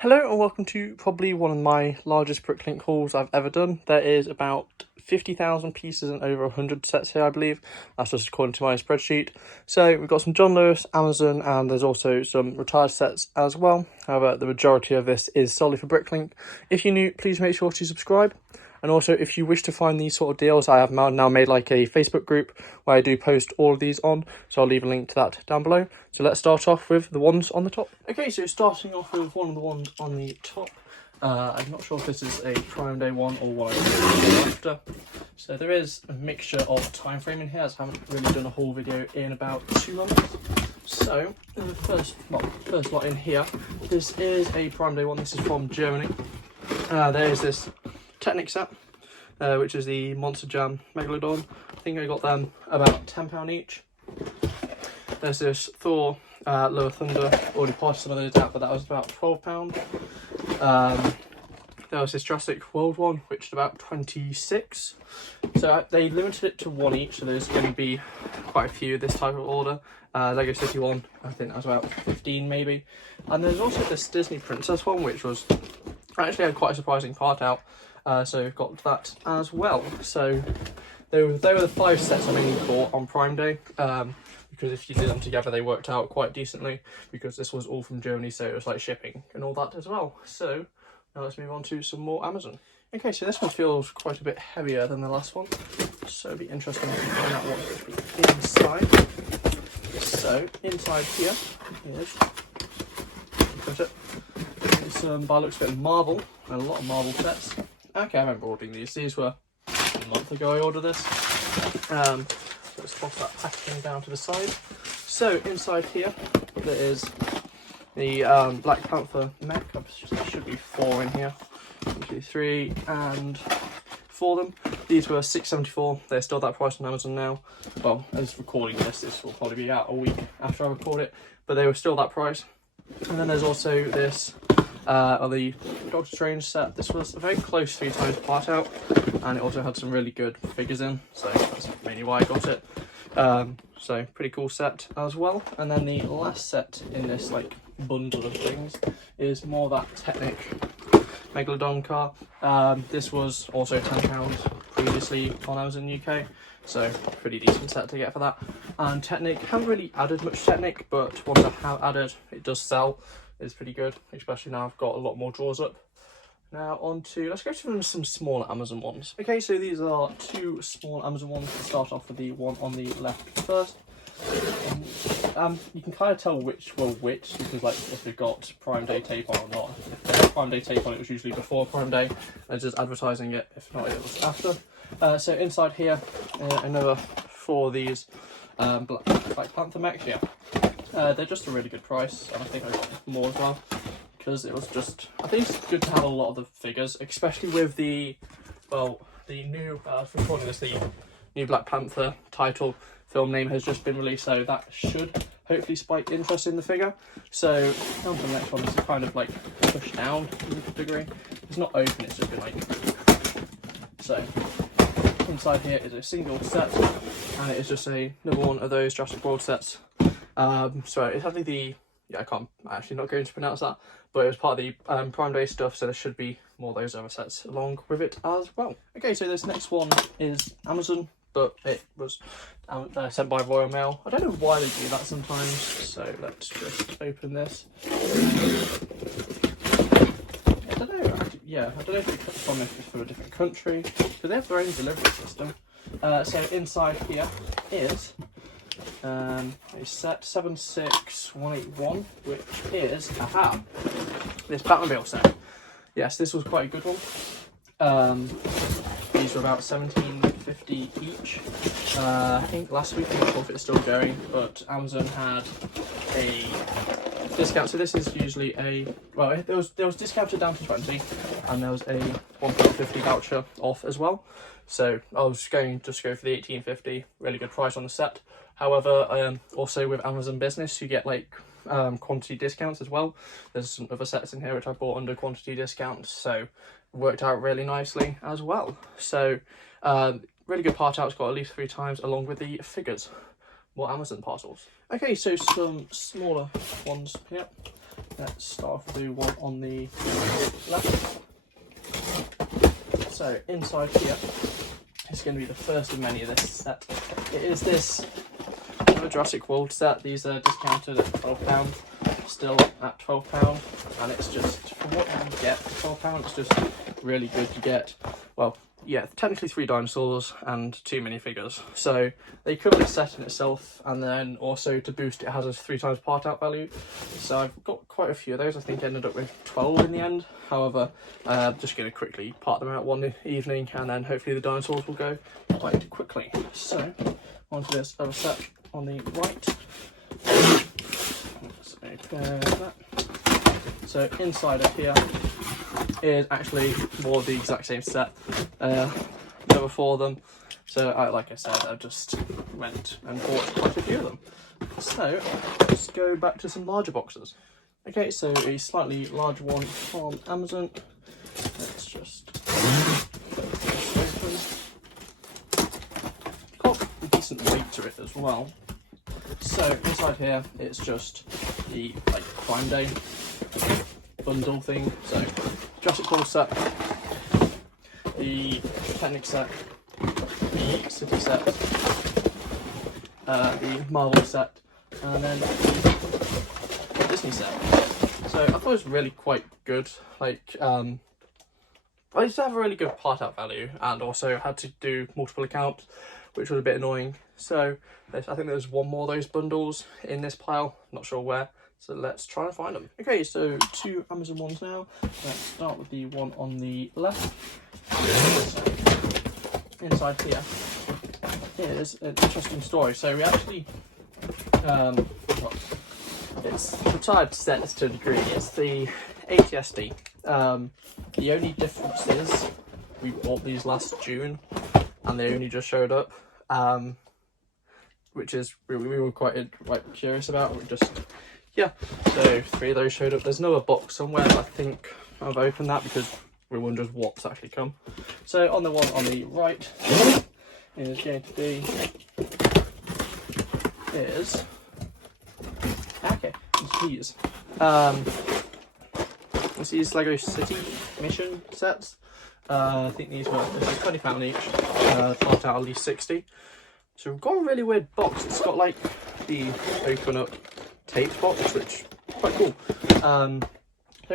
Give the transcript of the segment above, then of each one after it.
Hello and welcome to probably one of my largest Bricklink hauls I've ever done. There is about 50,000 pieces and over 100 sets here, I believe. That's just according to my spreadsheet. So we've got some John Lewis, Amazon, and there's also some retired sets as well. However, the majority of this is solely for Bricklink. If you're new, please make sure to subscribe. And also, if you wish to find these sort of deals, I have now made like a Facebook group where I do post all of these on. So I'll leave a link to that down below. So let's start off with the ones on the top. Okay, so starting off with one of the ones on the top. I'm not sure if this is a Prime Day one or one I'm doing after. So there is a mixture of time frame in here, as I haven't really done a whole video in about 2 months. So the first lot in here, this is a Prime Day one. This is from Germany. There is this Technic set, which is the Monster Jam Megalodon. I think I got them about £10 each. There's this Thor Lower Thunder, already parted some of those out, but that was about £12. There was this Drastic World one, which is about 26. So they limited it to one each, so there's going to be quite a few of this type of order. Lego City one, I think that was about 15 maybe. And there's also this Disney Princess one, which was actually had quite a surprising part out. So we've got that as well. So they were the 5 sets I mainly bought on Prime Day, because if you did them together they worked out quite decently, because this was all from Germany, so it was like shipping and all that as well. So now let's move on to some more Amazon. Okay, so this one feels quite a bit heavier than the last one, so it'll be interesting to find out what will be inside. So inside here is, put it, some by the looks of it marble, and a lot of marble sets. Okay, I remember ordering these. These were a month ago I ordered this. So let's toss that packaging down to the side. So inside here there is the Black Panther Mech. There should be 4 in here. 1, 2, 3 and 4 of them. These were £6.74. They're still that price on Amazon now. Well, as recording this will probably be out a week after I record it, but they were still that price. And then there's also this the Doctor Strange set. This was a very close 3 times part out, and it also had some really good figures in, so that's mainly why I got it. So pretty cool set as well. And then the last set in this like bundle of things is more that Technic Megalodon Car. This was also £10 previously on Amazon UK, so pretty decent set to get for that. And Technic haven't really added much Technic, but once I have added, it does sell. It's pretty good, especially now I've got a lot more drawers up. Now on to, let's go to some smaller Amazon ones. Okay, so these are 2 small Amazon ones. We'll start off with the one on the left first. You can kind of tell which were which, because like if they've got Prime Day tape on or not. If they had Prime Day tape on, it was usually before Prime Day, and just advertising it. If not, it was after. So inside here, another 4 of these Black Panther Mechs. Yeah, they're just a really good price, and I think I got more as well, because it was just, I think it's good to have a lot of the figures, especially with the, well, the new, recording this, the new Black Panther title film name has just been released, so that should hopefully spike interest in the figure. So on to the next one. This is kind of like pushed down to a degree. It's not open, it's just been like, so inside here is a single set, and it is just another one of those Drastic Wall sets. So it's actually the, yeah, I'm actually not going to pronounce that, but it was part of the Prime Day stuff, so there should be more of those other sets along with it as well. Okay, so this next one is Amazon, but it was sent by Royal Mail. I don't know why they do that sometimes, so let's just open this. I don't know, actually, yeah, I don't know if it comes from a different country, because they have their own delivery system. So inside here is a set 76181, which is this Batmobile set. Yes, this was quite a good one. These were about £17.50 each. I think last week, I'm not sure if it's still going, but Amazon had a discount. So this is usually a, well, there was discounted down to 20, and there was a £1.50 voucher off as well. So I was going to just go for the £18.50, really good price on the set. However, also with Amazon Business, you get like quantity discounts as well. There's some other sets in here which I bought under quantity discounts, so it worked out really nicely as well. So really good part out. It's got at least 3 times along with the figures. More Amazon parcels. Okay, so some smaller ones here. let's start off with the one on the left. So inside here is going to be the first of many of this set. It is this Drastic Wall Set. These are discounted at £12, still at £12, and it's just, for what you get for £12, it's just really good. You get, well, yeah, technically 3 dinosaurs and 2 minifigures. So they cover the set in itself, and then also to boost it has a 3 times part out value. So I've got quite a few of those. I think I ended up with 12 in the end. However, I'm just going to quickly part them out one evening, and then hopefully the dinosaurs will go quite quickly. So onto this other set on the right. Let's open that. So inside of here is actually more of the exact same set. There were 4 of them, so like I said, I just went and bought quite a few of them. So let's go back to some larger boxes. Okay, so a slightly larger one from Amazon. Let's just put this open. Got a decent weight to it as well. So inside here, it's just the Prime Day bundle thing. So Drastic Wall Set, the Technic set, the City set, the Marvel set, and then the Disney set. So I thought it was really quite good. I used to have a really good part out value, and also had to do multiple accounts, which was a bit annoying. So I think there's one more of those bundles in this pile, not sure where. So let's try and find them. Okay, so 2 Amazon ones now. Let's start with the one on the left. Inside here is an interesting story. So we actually, it's retired sets to a degree. It's the ATSD. The only difference is we bought these last June, and they only just showed up, which is we were quite curious about. We just. Yeah, so 3 of those showed up. There's another box somewhere, but I think I've opened that because we wondered what's actually come. So on the one on the right is going to be these. It's these Lego City mission sets. I think this is £20 each. Part out at least 60. So we've got a really weird box. It's got like the open up taped box, which is quite cool. A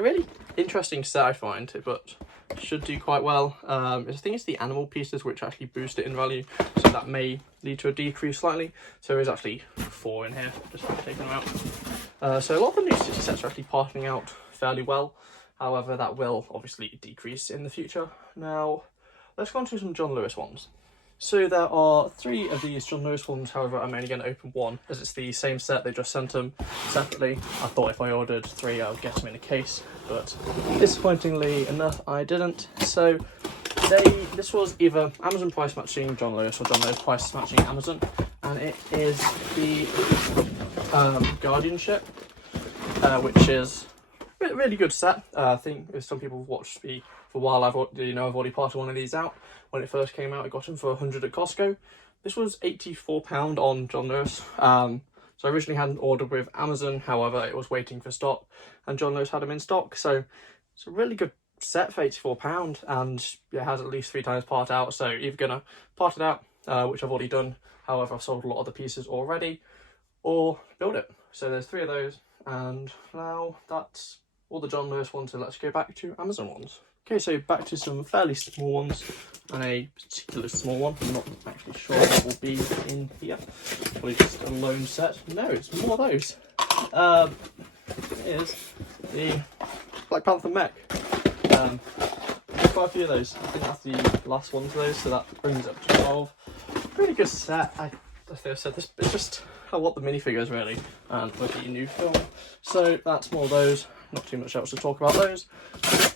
really interesting set, I find, but should do quite well. I think it's the animal pieces which actually boost it in value, so that may lead to a decrease slightly. So there's actually 4 in here, just taking them out. So a lot of the new city sets are actually parting out fairly well. However, that will obviously decrease in the future. Now, let's go on to some John Lewis ones. So there are 3 of these John Lewis ones, however I'm only going to open 1 as it's the same set, they just sent them separately. I thought if I ordered 3 I would get them in a case, but disappointingly enough I didn't. So this was either Amazon price matching John Lewis or John Lewis price matching Amazon, and it is the Guardianship, which is a really good set. I think if some people have watched me for a while, I've already parted one of these out. When it first came out, I got them for 100 at Costco. This was £84 on John Lewis. So I originally had an order with Amazon, however, it was waiting for stock, and John Lewis had them in stock. So it's a really good set for £84, and it has at least 3 times part out. So either gonna part it out, which I've already done. However, I've sold a lot of the pieces already, or build it. So there's 3 of those, and now that's all the John Lewis ones. So let's go back to Amazon ones. Okay, so back to some fairly small ones, and a particularly small one. I'm not actually sure what will be in here. Probably just a lone set. No, it's more of those. It is the Black Panther Mech. Quite a few of those. I think that's the last one of those, so that brings it up to 12. Really good set. I think I've said this, but it's just I want the minifigures really, and look at your new film. So that's more of those. Not too much else to talk about those.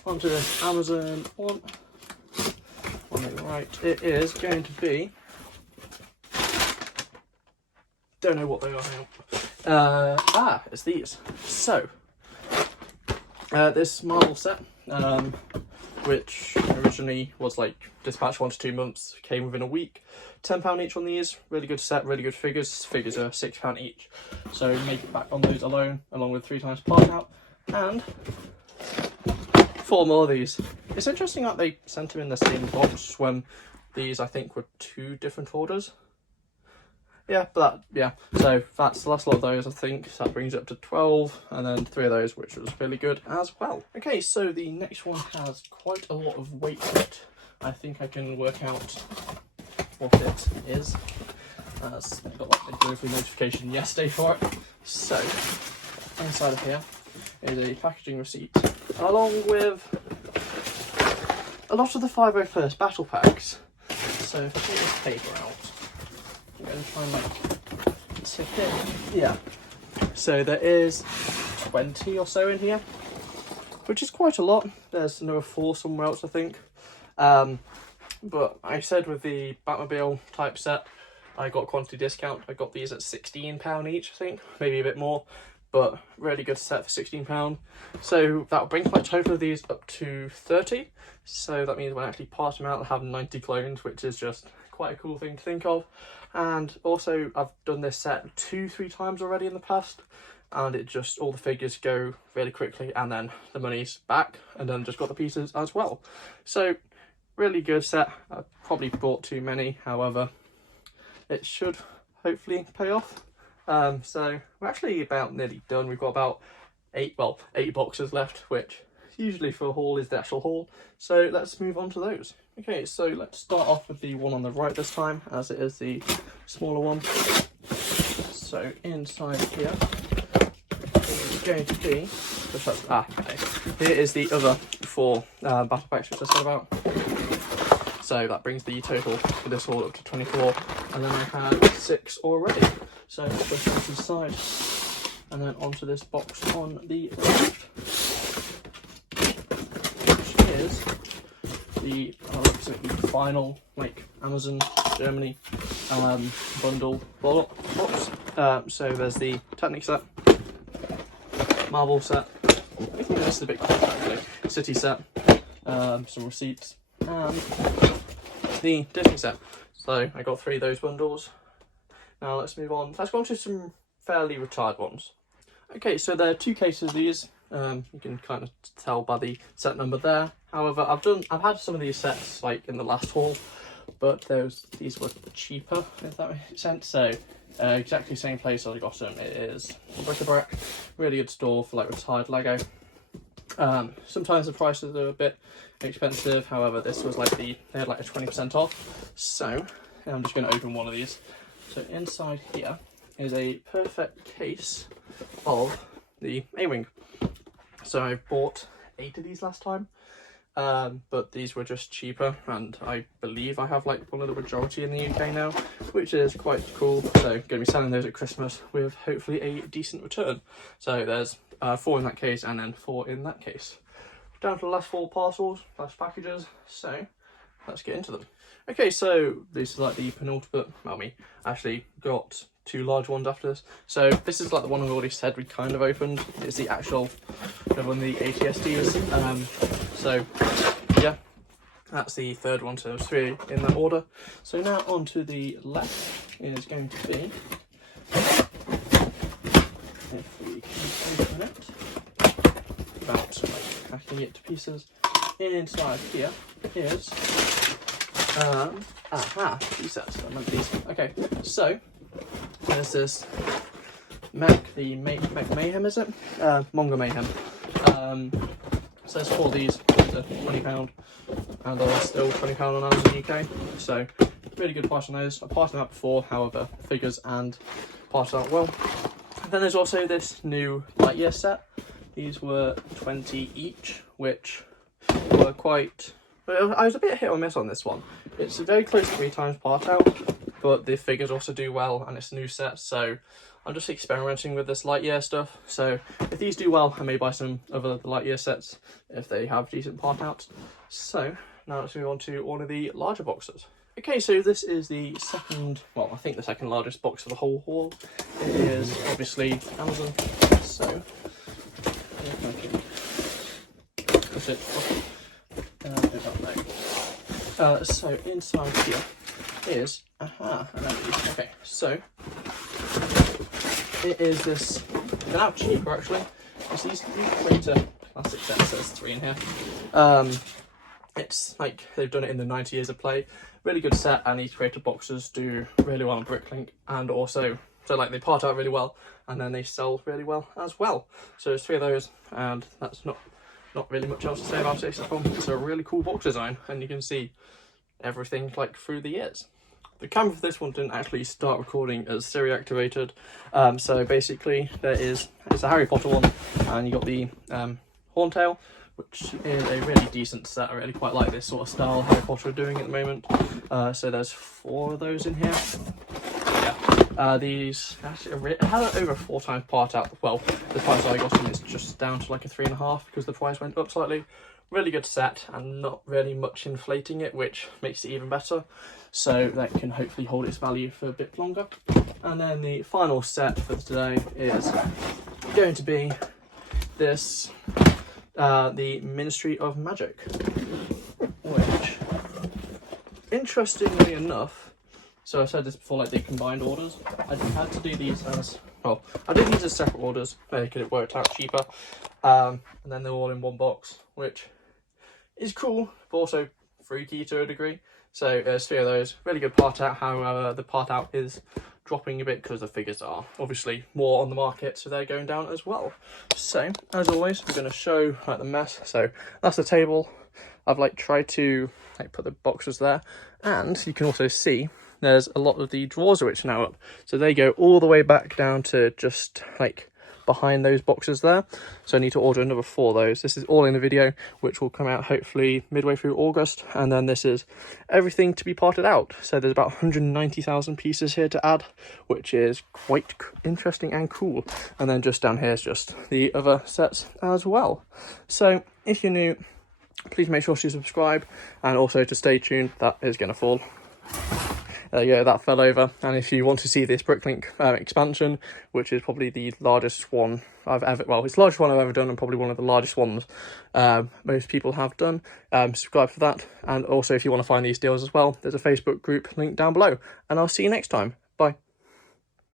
Onto this Amazon one. On the right, it is going to be. Don't know what they are now. It's these. So, this Marvel set, which originally was like dispatched 1 to 2 months, came within a week. £10 each on these. Really good set, really good figures. Figures are £6 each. So make it back on those alone, along with 3 times part out. And 4 more of these. It's interesting that they sent them in the same box when these, I think, were 2 different orders. Yeah, but so that's the last lot of those, I think. So that brings it up to 12, and then 3 of those, which was really good as well. Okay, so the next one has quite a lot of weight to it. I think I can work out what it is, as I got like a delivery notification yesterday for it. So inside of here is a packaging receipt, along with a lot of the 501st battle packs. So if I take this paper out, I'm going to try and like tip it. Yeah. So there is 20 or so in here, which is quite a lot. There's another 4 somewhere else, I think. But I said with the Batmobile type set, I got quantity discount. I got these at £16 each, I think, maybe a bit more, but really good set for £16. So that will bring my total of these up to 30. So that means when I actually part them out, I'll have 90 clones, which is just quite a cool thing to think of. And also, I've done this set 2-3 times already in the past, and it just, all the figures go really quickly, and then the money's back, and then just got the pieces as well. So really good set. I probably bought too many, however, it should hopefully pay off. So we're actually about nearly done. We've got about 8 boxes left, which usually for a haul is the actual haul. So let's move on to those. Okay, so let's start off with the one on the right this time, as it is the smaller one. So inside here is going to be, here is the other 4 battle packs which I said about. So that brings the total for this haul up to 24, and then I had 6 already. So let's push that to the side, and then onto this box on the left, which is the final like Amazon Germany bundle box. So there's the Technic set, Marvel set, I think this is a bit quick actually, City set, some receipts, and the Disney set. So I got 3 of those bundles. Now let's move on. Let's go on to some fairly retired ones. Okay, so there are 2 cases of these. You can kind of tell by the set number there. However, I've had some of these sets like in the last haul, but these were cheaper, if that makes sense. So exactly the same place I got them. It is Bricklink, really good store for like retired Lego. Sometimes the prices are a bit expensive. However, this was like they had like a 20% off. So I'm just going to open one of these. So inside here is a perfect case of the A-Wing. So I bought 8 of these last time, but these were just cheaper, and I believe I have like one of the majority in the UK now, which is quite cool. So going to be selling those at Christmas with hopefully a decent return. So there's 4 in that case, and then 4 in that case. Down to the last 4 parcels, last packages, so let's get into them. Okay, so this is like the penultimate, well, we actually got 2 large ones after this. So this is like the one I already said we kind of opened. It's the actual one of the ATSDs. So yeah, that's the 3rd one, so there's 3 in that order. So now on to the left is going to be, if we can open it without like hacking it to pieces, inside here is these sets. I remember these. Okay, so there's this Mech, the Mech Mayhem, is it? Manga Mayhem. So there's 4 of these for £20, and they're still £20 on Amazon UK. So really good price on those. I passed them out before, however, figures and passed out well. And then there's also this new Lightyear set. These were 20 each, which were quite. I was a bit hit or miss on this one. It's very close to 3 times part out, but the figures also do well, and it's a new set, so I'm just experimenting with this Lightyear stuff. So if these do well, I may buy some other Lightyear sets if they have decent part outs. So now let's move on to one of the larger boxes. Okay, so this is the second, well, I think the second largest box of the whole haul. It is obviously Amazon, so if I can put it so inside here is okay, so it is this, they're now cheaper actually. it's these Creator classic sets. There's 3 in here. It's like they've done it in the 90 years of play. Really good set, and these Creator boxes do really well on Bricklink, and also so like they part out really well, and then they sell really well as well. So there's 3 of those, and that's not really much else to say about it except for it's a really cool box design, and you can see everything like through the years. The camera for this one didn't actually start recording as Siri activated, so basically it's a Harry Potter one, and you got the Horntail, which is a really decent set. I really quite like this sort of style Harry Potter are doing at the moment. So there's 4 of those in here. Yeah, these actually had over 4 times part out. Well, the price I got them is just down to like a 3.5 because the price went up slightly. Really good set, and not really much inflating it, which makes it even better. So that can hopefully hold its value for a bit longer. And then the final set for today is going to be this, the Ministry of Magic, which, interestingly enough, so I said this before, like the combined orders, I had to do these as, well, I did these as separate orders, because it worked out cheaper, and then they're all in one box, which is cool, but also freaky to a degree. So there's 3 of those, really good part out. However, the part out is dropping a bit because the figures are obviously more on the market, so they're going down as well. So as always, we're going to show like the mess. So that's the table. I've like tried to like put the boxes there, and you can also see there's a lot of the drawers which are now up, so they go all the way back down to just like behind those boxes there. So I need to order another 4 of those. This is all in a video which will come out hopefully midway through August, and then this is everything to be parted out. So there's about 190,000 pieces here to add, which is quite interesting and cool. And then just down here is just the other sets as well. So if you're new, please make sure to subscribe, and also to stay tuned. That is going to fall. Yeah, that fell over. And if you want to see this Bricklink expansion, which is probably the largest one I've ever, well, it's the largest one I've ever done, and probably one of the largest ones most people have done, subscribe for that. And also, if you want to find these deals as well, there's a Facebook group link down below, and I'll see you next time.